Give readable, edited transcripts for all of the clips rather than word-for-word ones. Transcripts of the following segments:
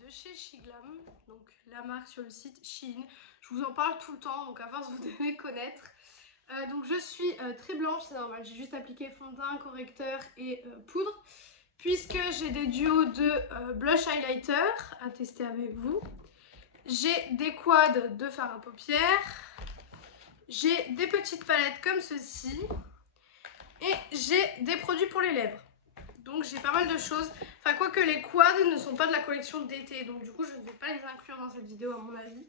de chez Shiglam, donc la marque sur le site Shein. Je vous en parle tout le temps, donc à force vous devez connaître. Donc je suis très blanche, c'est normal, j'ai juste appliqué fond de teint, correcteur et poudre. Puisque j'ai des duos de blush highlighter à tester avec vous. J'ai des quads de fard à paupières. J'ai des petites palettes comme ceci. Et j'ai des produits pour les lèvres. Donc j'ai pas mal de choses. Enfin, quoique les quads ne sont pas de la collection d'été. Donc du coup, je ne vais pas les inclure dans cette vidéo à mon avis.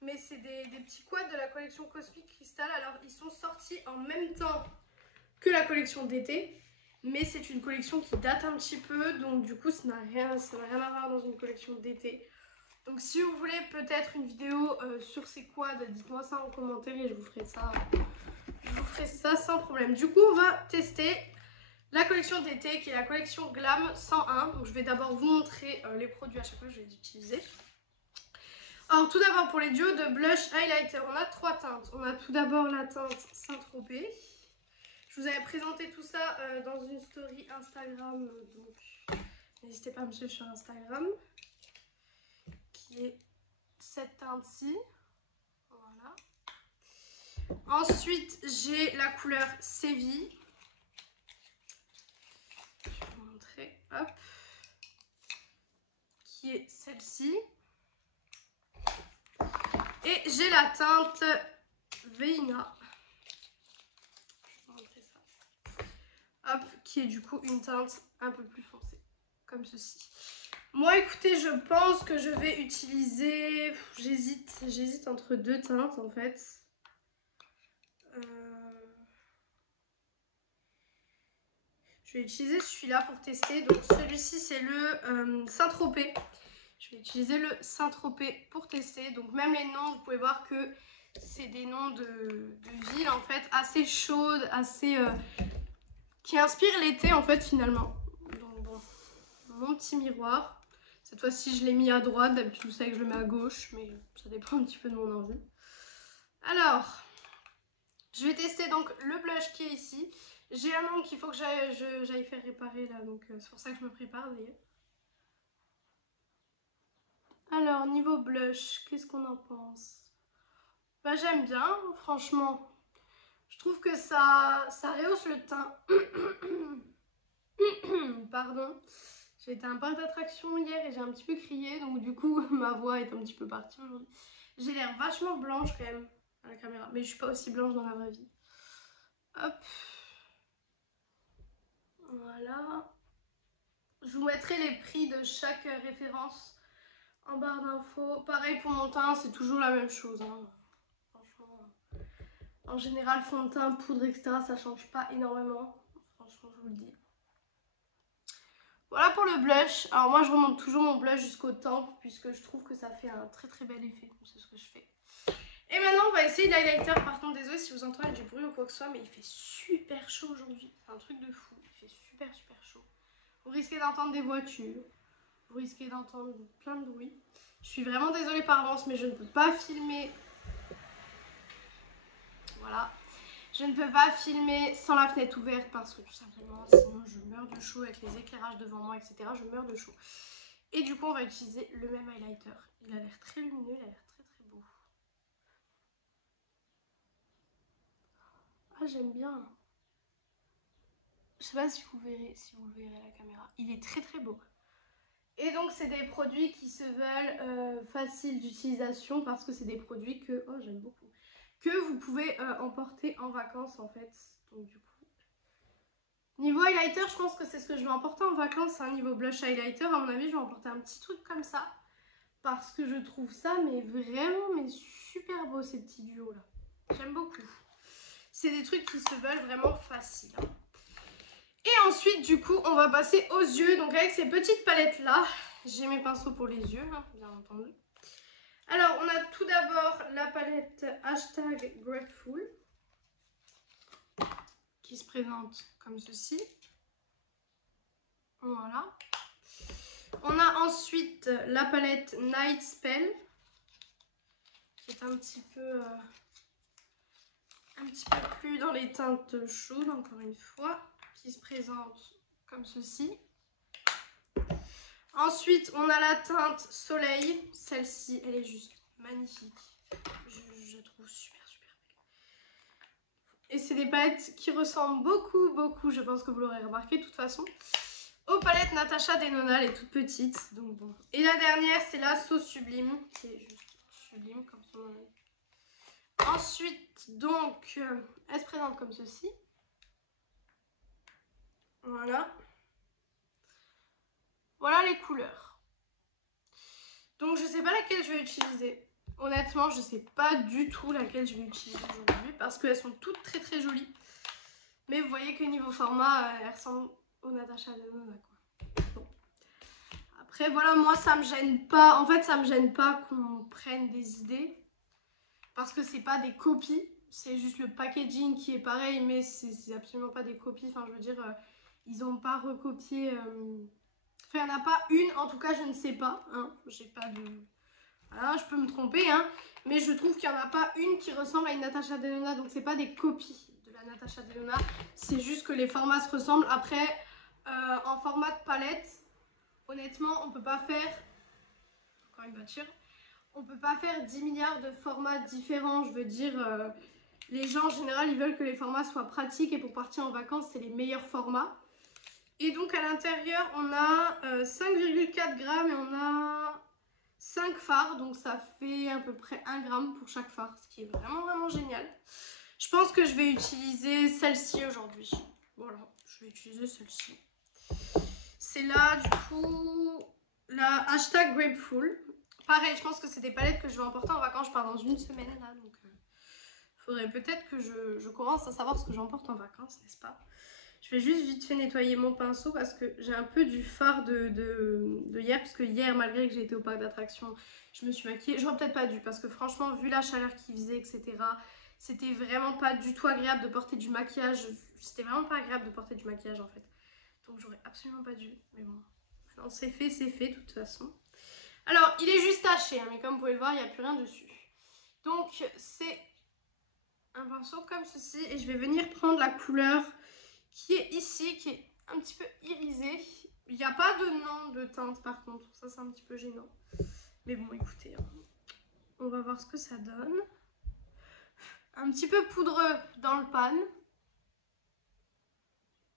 Mais c'est des petits quads de la collection Cosmic Crystal. Alors, ils sont sortis en même temps que la collection d'été. Mais c'est une collection qui date un petit peu. Donc du coup, ça n'a rien à voir dans une collection d'été. Donc si vous voulez peut-être une vidéo sur ces quads, dites-moi ça en commentaire et je vous ferai ça. Je vous ferai ça sans problème. Du coup, on va tester la collection d'été qui est la collection Glam 101. Donc je vais d'abord vous montrer les produits à chaque fois que je vais les utiliser. Alors tout d'abord pour les duos de blush highlighter, on a 3 teintes. On a tout d'abord la teinte Saint-Tropez. Je vous avais présenté tout ça dans une story Instagram, donc n'hésitez pas à me suivre sur Instagram. Qui est cette teinte-ci. Voilà. Ensuite, j'ai la couleur Séville. Je vais vous montrer. Hop. Qui est celle-ci. Et j'ai la teinte Veina. Je vais vous montrer ça. Hop. Qui est du coup une teinte un peu plus foncée. Comme ceci. Moi, écoutez, je pense que je vais utiliser... J'hésite entre 2 teintes en fait. Je vais utiliser celui-là pour tester. Donc celui-ci c'est le Saint-Tropez. Je vais utiliser le Saint-Tropez pour tester. Donc même les noms, vous pouvez voir que c'est des noms de villes en fait assez chaudes, assez qui inspirent l'été en fait finalement. Donc bon, mon petit miroir. Cette fois-ci je l'ai mis à droite. D'habitude vous savez que je le mets à gauche, mais ça dépend un petit peu de mon envie. Alors, je vais tester donc le blush qui est ici. J'ai un ongle qu'il faut que j'aille faire réparer là, donc c'est pour ça que je me prépare d'ailleurs. Alors, niveau blush, qu'est-ce qu'on en pense? Bah j'aime bien, franchement. Je trouve que ça rehausse le teint. Pardon. J'ai été à un parc d'attraction hier et j'ai un petit peu crié, donc du coup ma voix est un petit peu partie aujourd'hui. J'ai l'air vachement blanche quand même à la caméra, mais je suis pas aussi blanche dans la vraie vie. Hop. Voilà. Je vous mettrai les prix de chaque référence en barre d'infos. Pareil pour mon teint, c'est toujours la même chose. Hein. Franchement, en général, fond de teint, poudre, etc., ça change pas énormément. Franchement, je vous le dis. Voilà pour le blush. Alors moi, je remonte toujours mon blush jusqu'aux tempes puisque je trouve que ça fait un très très bel effet. C'est ce que je fais. Et maintenant, on va essayer l'highlighter. Par contre, désolé si vous entendez du bruit ou quoi que ce soit, mais il fait super chaud aujourd'hui. C'est un truc de fou. Il fait super chaud. Vous risquez d'entendre des voitures. Vous risquez d'entendre plein de bruit. Je suis vraiment désolée par avance, mais je ne peux pas filmer. Voilà. Je ne peux pas filmer sans la fenêtre ouverte parce que tout simplement, sinon je meurs de chaud avec les éclairages devant moi, etc. Je meurs de chaud. Et du coup, on va utiliser le même highlighter. Il a l'air très lumineux, il a l'air très très beau. Ah, j'aime bien. Je sais pas si vous verrez, le verrez à la caméra. Il est très très beau. Et donc c'est des produits qui se veulent faciles d'utilisation parce que c'est des produits que j'aime beaucoup, que vous pouvez emporter en vacances en fait. Donc du coup, niveau highlighter, je pense que c'est ce que je vais emporter en vacances, hein. Niveau blush highlighter, à mon avis, je vais emporter un petit truc comme ça parce que je trouve ça vraiment super beau ces petits duos là. J'aime beaucoup. C'est des trucs qui se veulent vraiment faciles. Hein. Et ensuite, du coup, on va passer aux yeux. Donc avec ces petites palettes-là, j'ai mes pinceaux pour les yeux, hein, bien entendu. Alors, on a tout d'abord la palette Hashtag Grateful qui se présente comme ceci. Voilà. On a ensuite la palette Night Spell qui est un petit peu plus dans les teintes chaudes, encore une fois, qui se présente comme ceci. Ensuite, on a la teinte Soleil. Celle-ci, elle est juste magnifique. Je trouve super, super belle. Et c'est des palettes qui ressemblent beaucoup, je pense que vous l'aurez remarqué de toute façon, aux palettes Natasha Denona, les toutes petites. Donc bon. Et la dernière, c'est la Sauce Sublime, qui est juste sublime comme son nom. Ensuite, donc, elle se présente comme ceci. Voilà. Voilà les couleurs. Donc je sais pas laquelle je vais utiliser. Honnêtement, je sais pas du tout laquelle je vais utiliser aujourd'hui parce qu'elles sont toutes très jolies. Mais vous voyez que niveau format, elles ressemblent au Natasha Denona quoi. Bon. Après voilà, moi ça me gêne pas. En fait, ça me gêne pas qu'on prenne des idées parce que c'est pas des copies. C'est juste le packaging qui est pareil, mais c'est absolument pas des copies. Enfin, je veux dire, ils ont pas recopié. Enfin, il n'y en a pas une, en tout cas, je ne sais pas. Hein. J'ai pas de. Voilà, je peux me tromper, hein. Mais je trouve qu'il n'y en a pas une qui ressemble à une Natasha Denona. Donc, c'est pas des copies de la Natasha Denona. C'est juste que les formats se ressemblent. Après, en format de palette, honnêtement, on peut pas faire. Encore une voiture. On peut pas faire 10 milliards de formats différents. Je veux dire, les gens en général, ils veulent que les formats soient pratiques. Et pour partir en vacances, c'est les meilleurs formats. Et donc à l'intérieur, on a 5,4 grammes et on a 5 fards. Donc ça fait à peu près 1 gramme pour chaque fard, ce qui est vraiment génial. Je pense que je vais utiliser celle-ci aujourd'hui. Voilà, je vais utiliser celle-ci. C'est là, du coup, la hashtag Grapeful. Pareil, je pense que c'est des palettes que je vais emporter en vacances. Je pars dans une semaine là, donc faudrait peut-être que je commence à savoir ce que j'emporte en vacances, n'est-ce pas? Je vais juste vite fait nettoyer mon pinceau parce que j'ai un peu du fard de hier. Parce que hier, malgré que j'ai été au parc d'attractions, je me suis maquillée. J'aurais peut-être pas dû parce que franchement, vu la chaleur qu'il faisait, etc., c'était vraiment pas du tout agréable de porter du maquillage. C'était vraiment pas agréable de porter du maquillage en fait. Donc j'aurais absolument pas dû. Mais bon, maintenant c'est fait de toute façon. Alors, il est juste taché, hein, mais comme vous pouvez le voir, il n'y a plus rien dessus. Donc, c'est un pinceau comme ceci. Et je vais venir prendre la couleur qui est ici, qui est un petit peu irisé. Il n'y a pas de nom de teinte par contre, ça c'est un petit peu gênant. Mais bon, écoutez, hein, on va voir ce que ça donne. Un petit peu poudreux dans le pan.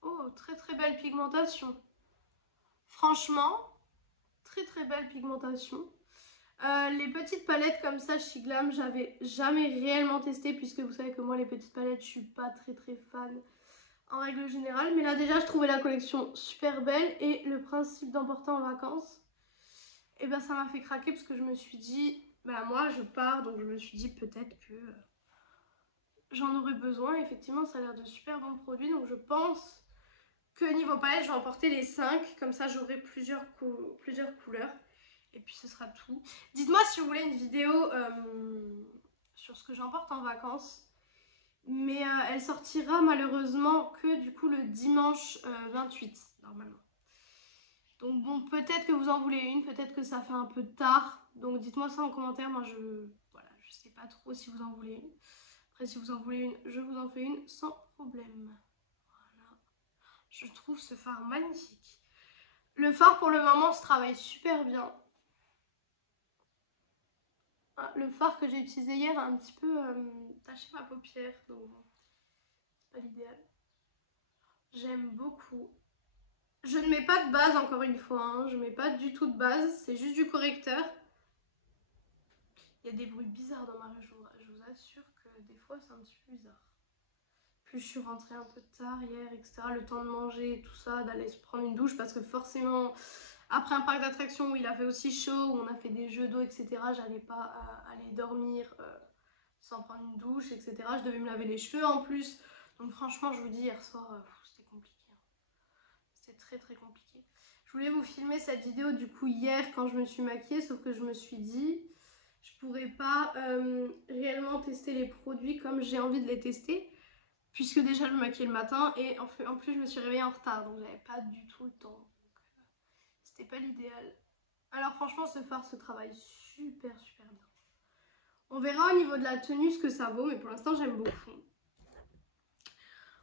Oh, très belle pigmentation. Franchement, très belle pigmentation. Les petites palettes comme ça chez Glam, j'avais jamais réellement testé puisque vous savez que moi les petites palettes, je suis pas très fan en règle générale. Mais là déjà, je trouvais la collection super belle et le principe d'emporter en vacances, et ben ça m'a fait craquer parce que je me suis dit, bah moi je pars, donc je me suis dit peut-être que j'en aurais besoin. Effectivement, ça a l'air de super bons produits, donc je pense que niveau palette, je vais emporter les 5, comme ça j'aurai plusieurs couleurs. Et puis ce sera tout. Dites-moi si vous voulez une vidéo sur ce que j'emporte en vacances. Mais elle sortira malheureusement que du coup le dimanche 28 normalement. Donc bon, peut-être que vous en voulez une, peut-être que ça fait un peu tard. Donc dites-moi ça en commentaire, moi je sais pas trop si vous en voulez une. Après si vous en voulez une, je vous en fais une sans problème. Voilà. Je trouve ce fard magnifique. Le fard pour le moment se travaille super bien. Ah, le fard que j'ai utilisé hier a un petit peu taché ma paupière, donc bon, c'est pas l'idéal. J'aime beaucoup. Je ne mets pas de base encore une fois, hein. Je mets pas du tout de base, c'est juste du correcteur. Il y a des bruits bizarres dans ma rue, je vous assure que des fois c'est un petit peu bizarre. Puis je suis rentrée un peu tard hier, etc. Le temps de manger et tout ça, d'aller se prendre une douche parce que forcément, après un parc d'attractions où il a fait aussi chaud, où on a fait des jeux d'eau, etc., j'allais pas aller dormir sans prendre une douche, etc. Je devais me laver les cheveux en plus. Donc franchement, je vous dis, hier soir, c'était compliqué. C'était très compliqué. Je voulais vous filmer cette vidéo du coup hier quand je me suis maquillée, sauf que je me suis dit, je pourrais pas réellement tester les produits comme j'ai envie de les tester. Puisque déjà je me maquillais le matin et en plus je me suis réveillée en retard, donc j'avais pas du tout le temps. C'était pas l'idéal. Alors franchement ce fard se travaille super bien. On verra au niveau de la tenue ce que ça vaut, mais pour l'instant j'aime beaucoup.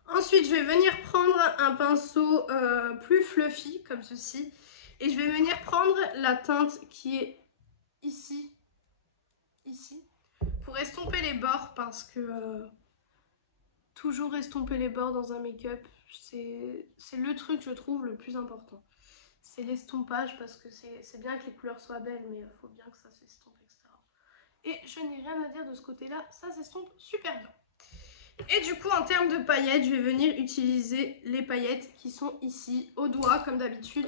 Ensuite je vais venir prendre un pinceau plus fluffy comme ceci. Et je vais venir prendre la teinte qui est ici, pour estomper les bords parce que toujours estomper les bords dans un make-up, c'est le truc, je trouve, le plus important. C'est l'estompage parce que c'est bien que les couleurs soient belles, mais il faut bien que ça s'estompe, etc. Et je n'ai rien à dire de ce côté-là, ça s'estompe super bien. Et du coup, en termes de paillettes, je vais venir utiliser les paillettes qui sont ici, au doigt, comme d'habitude.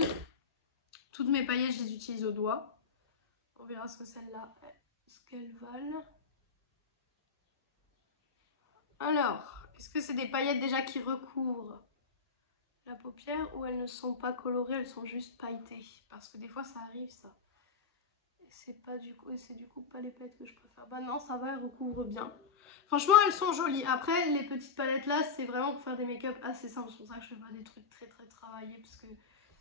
Toutes mes paillettes, je les utilise au doigt. On verra ce que celles-là, ce qu'elles valent. Alors, est-ce que c'est des paillettes déjà qui recouvrent la paupière ou elles ne sont pas colorées, elles sont juste pailletées? Parce que des fois, ça arrive, ça. Et c'est du coup pas les paillettes que je préfère. Bah non, ça va, elles recouvrent bien. Franchement, elles sont jolies. Après, les petites palettes là, c'est vraiment pour faire des make-up assez simples. C'est pour ça que je fais pas des trucs très travaillés, parce que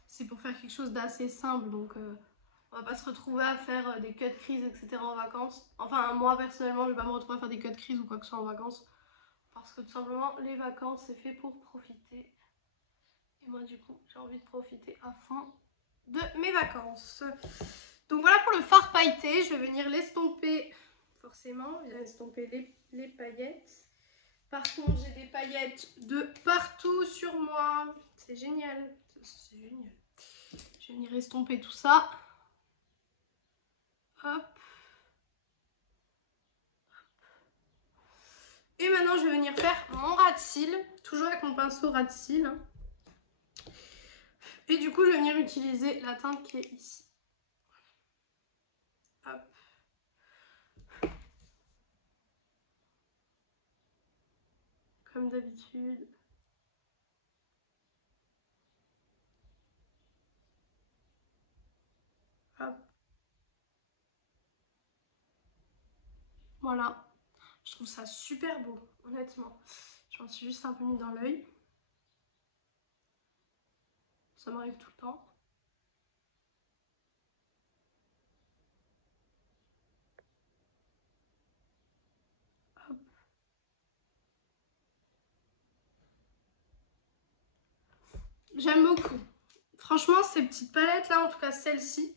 c'est pour faire quelque chose d'assez simple. Donc, on va pas se retrouver à faire des cut crease, etc. en vacances. Enfin, moi personnellement, je vais pas me retrouver à faire des cut crease ou quoi que ce soit en vacances. Parce que tout simplement, les vacances, c'est fait pour profiter. Et moi, du coup, j'ai envie de profiter à fond de mes vacances. Donc voilà pour le fard pailleté. Je vais venir l'estomper, forcément. Je vais estomper les paillettes. Par contre, j'ai des paillettes de partout sur moi. C'est génial. C'est génial. Je vais venir estomper tout ça. Hop. Et maintenant, je vais venir faire mon ras de cils. Toujours avec mon pinceau ras de cils. Et du coup, je vais venir utiliser la teinte qui est ici. Hop. Comme d'habitude. Hop. Voilà. Je trouve ça super beau, honnêtement. J'en suis juste un peu mis dans l'œil. Ça m'arrive tout le temps. Hop. J'aime beaucoup. Franchement, ces petites palettes là, en tout cas celle-ci.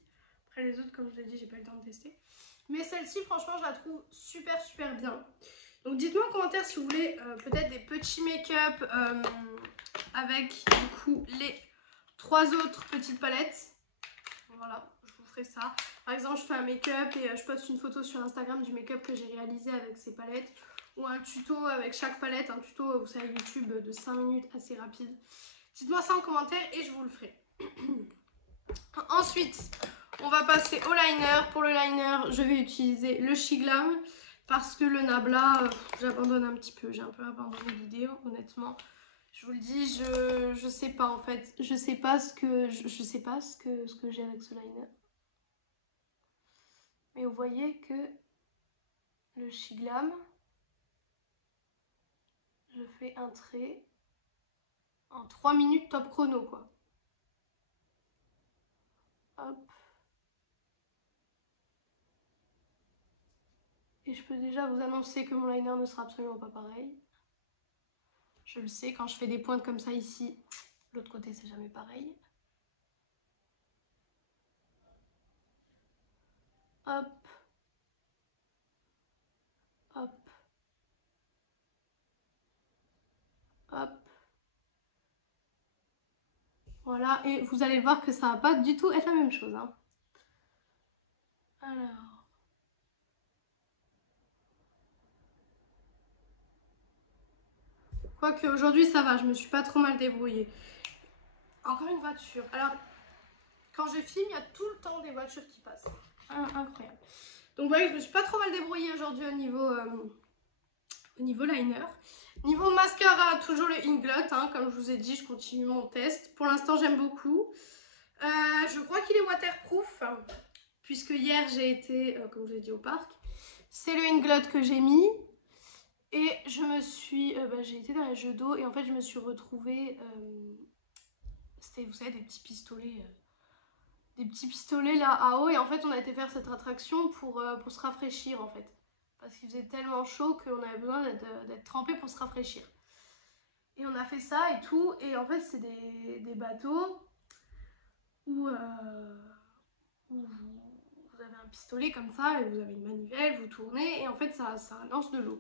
Après les autres, comme je l'ai dit, j'ai pas eu le temps de tester. Mais celle-ci, franchement, je la trouve super bien. Donc dites-moi en commentaire si vous voulez peut-être des petits make-up avec du coup les 3 autres petites palettes. Voilà, je vous ferai ça. Par exemple, je fais un make-up et je poste une photo sur Instagram du make-up que j'ai réalisé avec ces palettes. Ou un tuto avec chaque palette, un tuto, vous savez, YouTube de 5 minutes assez rapide. Dites-moi ça en commentaire et je vous le ferai. Ensuite, on va passer au liner. Pour le liner, je vais utiliser le Shiglam parce que le Nabla, j'abandonne un petit peu. J'ai un peu abandonné l'idée, honnêtement. Je vous le dis, je sais pas en fait. Je sais pas ce que j'ai avec ce liner. Mais vous voyez que le Shiglam, je fais un trait en 3 minutes top chrono quoi. Hop. Et je peux déjà vous annoncer que mon liner ne sera absolument pas pareil. Je le sais, quand je fais des pointes comme ça ici, l'autre côté c'est jamais pareil. Hop. Hop. Hop. Voilà, et vous allez voir que ça va pas du tout être la même chose. Hein. Alors... Quoique aujourd'hui ça va, je me suis pas trop mal débrouillée. Encore une voiture. Alors, quand je filme, il y a tout le temps des voitures qui passent. Incroyable. Donc vous voyez, je me suis pas trop mal débrouillée aujourd'hui au niveau liner. Niveau mascara, toujours le Inglot, hein, comme je vous ai dit, je continue mon test. Pour l'instant, j'aime beaucoup. Je crois qu'il est waterproof, puisque hier j'ai été, comme je vous ai dit, au parc. C'est le Inglot que j'ai mis. Et je me suis... j'ai été dans les jeux d'eau et en fait, je me suis retrouvée... c'était, vous savez, des petits pistolets là à eau. Et en fait, on a été faire cette attraction pour se rafraîchir en fait. Parce qu'il faisait tellement chaud qu'on avait besoin d'être trempé pour se rafraîchir. Et on a fait ça et tout. Et en fait, c'est des bateaux où vous avez un pistolet comme ça et vous avez une manivelle, vous tournez et en fait ça lance de l'eau.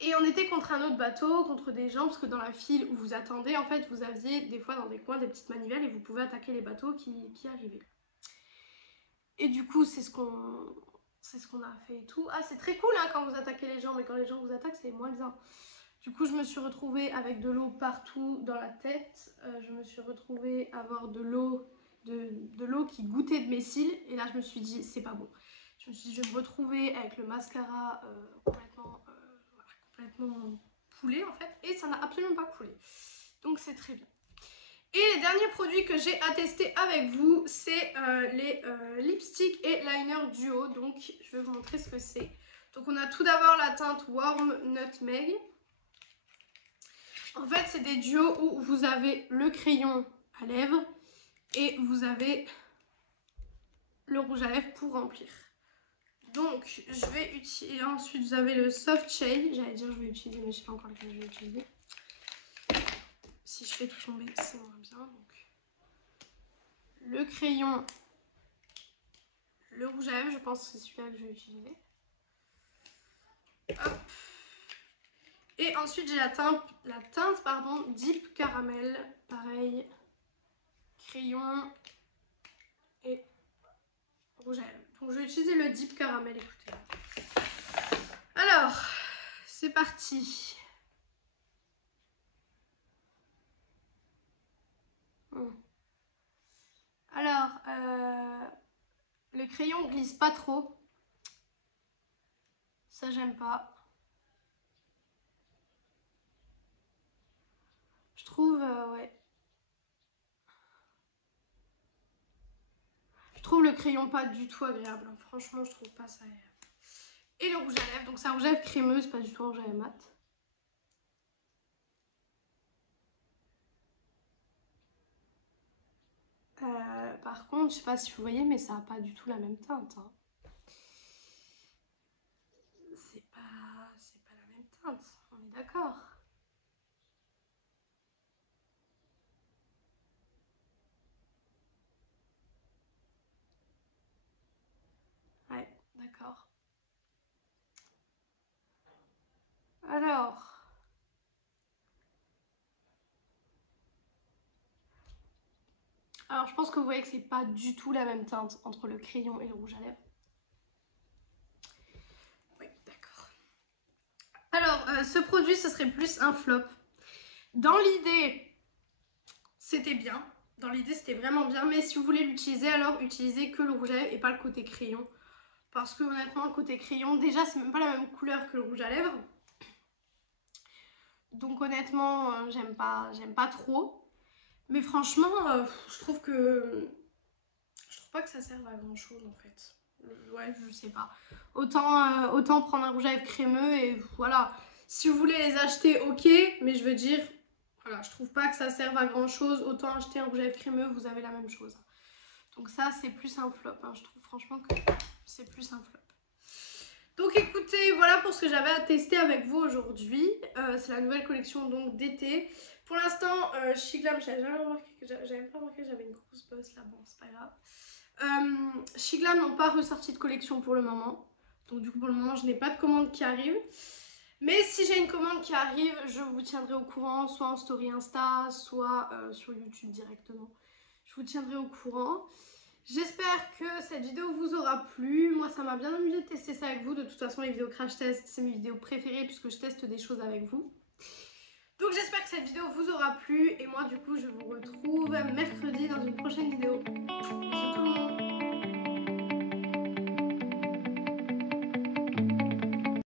Et on était contre un autre bateau, contre des gens, parce que dans la file où vous attendez, en fait, vous aviez des fois dans des coins des petites manivelles et vous pouvez attaquer les bateaux qui arrivaient. Et du coup, c'est ce qu'on a fait et tout. Ah, c'est très cool hein, quand vous attaquez les gens, mais quand les gens vous attaquent, c'est moins bien. Du coup, je me suis retrouvée avec de l'eau partout dans la tête. Je me suis retrouvée à avoir de l'eau qui goûtait de mes cils. Et là, je me suis dit, c'est pas bon. Je me suis dit, je vais me retrouver avec le mascara complètement coulé en fait. Et ça n'a absolument pas coulé. Donc, c'est très bien. Et les derniers produits que j'ai à tester avec vous, c'est les lipsticks et liner duo. Donc, je vais vous montrer ce que c'est. Donc, on a tout d'abord la teinte Warm Nutmeg. En fait, c'est des duos où vous avez le crayon à lèvres et vous avez le rouge à lèvres pour remplir. Donc, je vais utiliser... Ensuite, vous avez le Soft Shade. J'allais dire je vais utiliser, mais je ne sais pas encore lequel je vais utiliser. Si je fais tout tomber, c'est moins bien. Donc, le crayon, le rouge à lèvres, je pense que c'est celui-là que je vais utiliser. Hop. Et ensuite, j'ai la teinte Deep Caramel. Pareil, crayon et rouge à lèvres. Donc, je vais utiliser le Deep Caramel, écoutez. Alors, c'est parti. Alors, le crayon glisse pas trop. Ça, j'aime pas. Je trouve, ouais. Je trouve le crayon pas du tout agréable. Hein. Franchement, je trouve pas ça agréable. Et le rouge à lèvres. Donc, c'est un rouge à lèvres crémeux, c'est pas du tout un rouge à lèvres mat. Par contre, je sais pas si vous voyez, mais ça n'a pas du tout la même teinte. Hein. C'est pas la même teinte, on est d'accord. Ouais, d'accord. Alors, je pense que vous voyez que c'est pas du tout la même teinte entre le crayon et le rouge à lèvres. Oui, d'accord. Alors, ce produit, ce serait plus un flop. Dans l'idée, c'était bien. Dans l'idée, c'était vraiment bien. Mais si vous voulez l'utiliser, alors utilisez que le rouge à lèvres et pas le côté crayon. Parce que honnêtement, le côté crayon, déjà, c'est même pas la même couleur que le rouge à lèvres. Donc honnêtement, j'aime pas trop. Mais franchement, je trouve pas que ça serve à grand chose en fait. Ouais, je sais pas. Autant prendre un rouge à lèvres crémeux et voilà. Si vous voulez les acheter, ok, mais je veux dire, voilà, je trouve pas que ça serve à grand chose. Autant acheter un rouge à lèvres crémeux, vous avez la même chose. Donc ça, c'est plus un flop. Hein. Je trouve franchement que c'est plus un flop. Donc écoutez, voilà pour ce que j'avais à tester avec vous aujourd'hui. C'est la nouvelle collection donc d'été. Pour l'instant, Shiglam, j'avais pas remarqué que j'avais une grosse bosse là, bon c'est pas grave. Shiglam n'ont pas ressorti de collection pour le moment. Donc du coup pour le moment je n'ai pas de commande qui arrive. Mais si j'ai une commande qui arrive, je vous tiendrai au courant, soit en story Insta, soit sur YouTube directement. Je vous tiendrai au courant. J'espère que cette vidéo vous aura plu. Moi, ça m'a bien amusé de tester ça avec vous. De toute façon, les vidéos crash test, c'est mes vidéos préférées puisque je teste des choses avec vous. Donc, j'espère que cette vidéo vous aura plu. Et moi, du coup, je vous retrouve mercredi dans une prochaine vidéo.